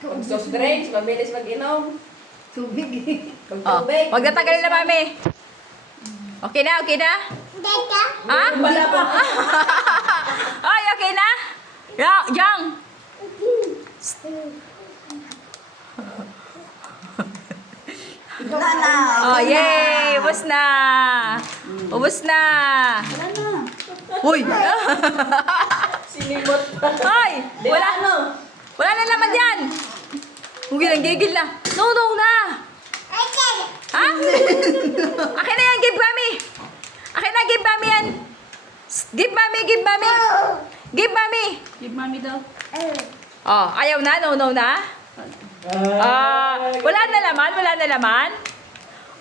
Pag soft drinks, mabilis mag-inom. Tubig. Pag Oh, tubig. wag na tagalin na, mami. Okay na, okay na? Ha? Wala pa. Ay, okay na? Jang! Wala na. Oh, yay! Ubus na! Ubus na! Wala na. Uy! Sinimot pa. Ay! Wala! Ano? Wala na naman yan! Huwag lang, gigil na. No, no na! Ha? Akin na yan, give mami! Akin na, give mami yan! Give mami, give mami! Give mami! Give mami daw. Oh, ayaw na? No, no na? Wala na laman? Wala na laman?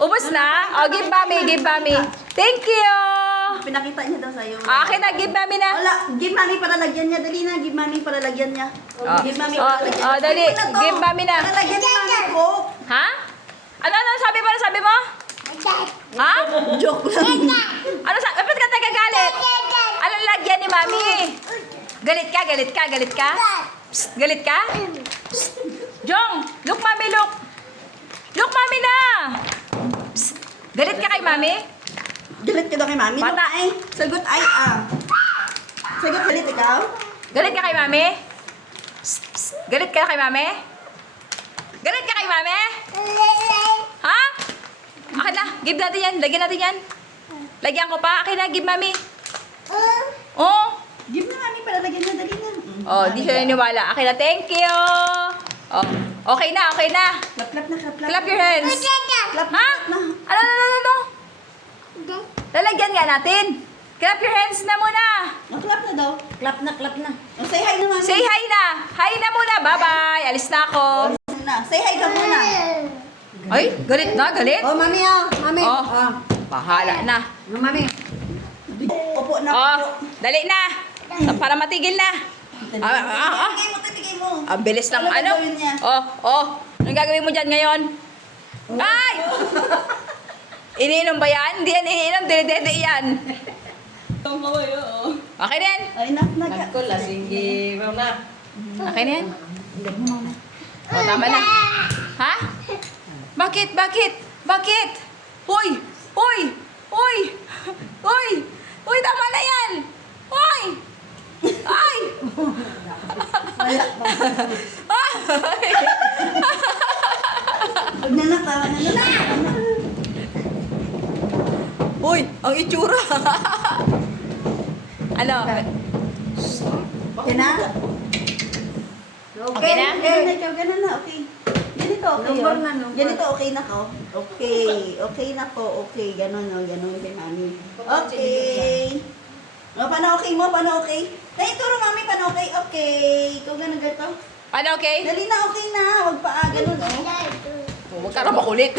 Ubus na? Oh, give mami, give mami. Thank you! Pinakita niya daw sa'yo. Akin na, give mami na. Wala. Give mami para lagyan niya. Dali na. Give mami para lagyan niya. Oh, Give mami oh, para lagyan oh, niya. dali. Give mo na to. Give mami na. Para lagyan ni mami ko. Ha? Ano sabi mo? Ano sabi mo? Ha? Joke lang. Ano sabi? Ba't ka nagagalit? Ano lagyan ni mami? Galit ka? Galit ka? Galit ka? Psst, galit ka? Psst. Jong, look mami, look. Look mami na. Psst. Galit ka kay mami? Galit ka daw kay mami. Bata. Ay. Sagot ay Sagot galit ikaw? Galit ka kay mami? Psst, psst. Galit ka kay mami? Galit ka kay mami? Ha? Akin na, give natin yan. Lagyan natin yan. Lagyan ko pa. Akin na, give mami. Oh. Give na mami para lagyan niya. Dali na. Oh, di siya naniniwala. Akin na, thank you. Oh, okay na, okay na. Clap, clap na, clap, clap. Clap your hands. Clap Ha? na. Ano? Lalagyan nga natin. Clap your hands na muna. Clap na daw. Clap na, clap na. Oh, say hi na mami. Say hi na. Hi na muna. Bye-bye. Alis na ako. Na. Say hi ka muna. Ay, galit na, galit. Oh, mami Mami. Oh, bahala na. Mami. Opo na. Oh, dali na. Para matigil na. Tigay mo. Ang bilis ng Ano ano. gagawin niya? Oh. Anong gagawin mo dyan ngayon? Ay! Iniinom ba yan? Hindi yan iniinom. Dili-dili yan. Okay na yan. Ay, Nagko, lasinggi. Na. Okay na yan. Oh, tama na. Ha? Bakit? Hoy! Tama na yan! Hoy! Ay! Huwag na tawa na na. Hoy! Ang itsura! Ano? Okay na? Okay na? Ikaw, ganun na, okay. Ganito, okay. Ganito, okay na ko. Okay na ko, okay. Ganun, ganun kay mami. Okay. Paano okay mo? Paano okay? Naituro mami, paano okay? Okay. Ikaw ganun ganito. Ano okay? Dali na, okay na. Huwag pa, ganun, Huwag ka na makulit.